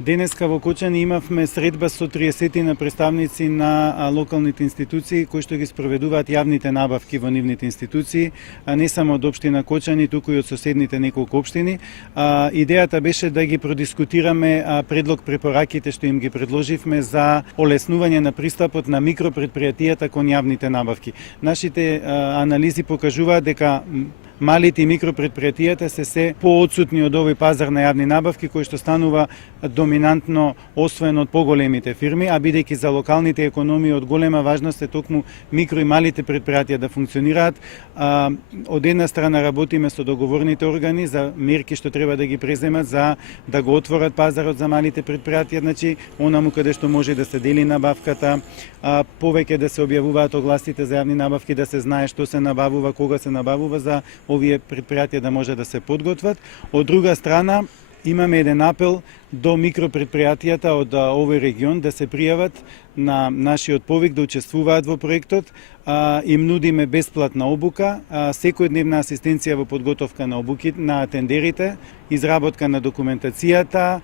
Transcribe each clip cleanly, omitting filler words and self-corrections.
Денеска во Кочани имавме средба со 30 на представници на локалните институции кои што ги спроведуваат јавните набавки во нивните институции, а не само од општина Кочани, туку и од соседните неколку општини. Идејата беше да ги продискутираме предлог препораките што им ги предложивме за олеснување на пристапот на микропредпријатијата кон јавните набавки. Нашите анализи покажуваат дека малите и микропредпријатијата се поотсутни од овој пазар на јавни набавки кој што станува доминантно освоен од поголемите фирми, а бидејќи за локалните економии од голема важност е токму микро и малите предпријатија да функционираат. Од една страна работиме со договорните органи за мерки што треба да ги преземат за да го отворат пазарот за малите предпријатија, значи онаму каде што може да се дели набавката, повеќе да се објавуваат огласите за јавни набавки, да се знае што се набавува, кога се набавува, за овие предпријатија да може да се подготват. Од друга страна, имаме еден апел до микропредпријатијата од овој регион да се пријават на нашиот повик да учествуваат во проектот. Им нудиме бесплатна обука, секојдневна асистенција во подготовка на обуки на тендерите, изработка на документацијата,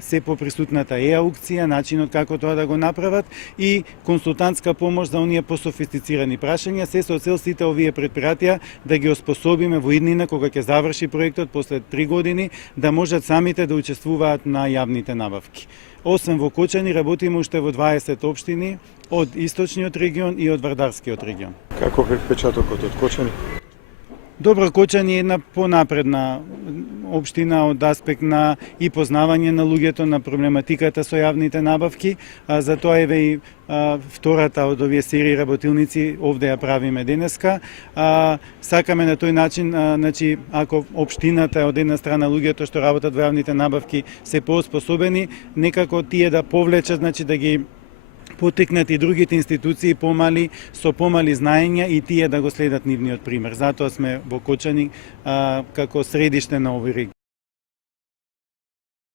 се по присутната аукција, начинот како тоа да го направат и консултантска помош за оние пософистицирани прашања, се со цел сите овие предпријатија да ги оспособиме во иднина кога ќе заврши проектот после 3 години да можат самите да учествуваат на јавните набавки. Освен во Кочани, работиме уште во 20 општини од источниот регион и од Вардарскиот регион. Каков е впечатокот од Кочани? Добро, Кочани е една понапредна општина од аспект на и познавање на луѓето, на проблематиката со јавните набавки. Затоа еве и втората од овие серии работилници овде ја правиме денеска. Сакаме на тој начин, значи, ако општината од една страна луѓето што работат во јавните набавки се пооспособени, некако тие да повлечат, значи да ги потекнат и другите институции помали, со помали знаења и тие да го следат нивниот пример. Затоа сме во Кочани како средиште на овој регион.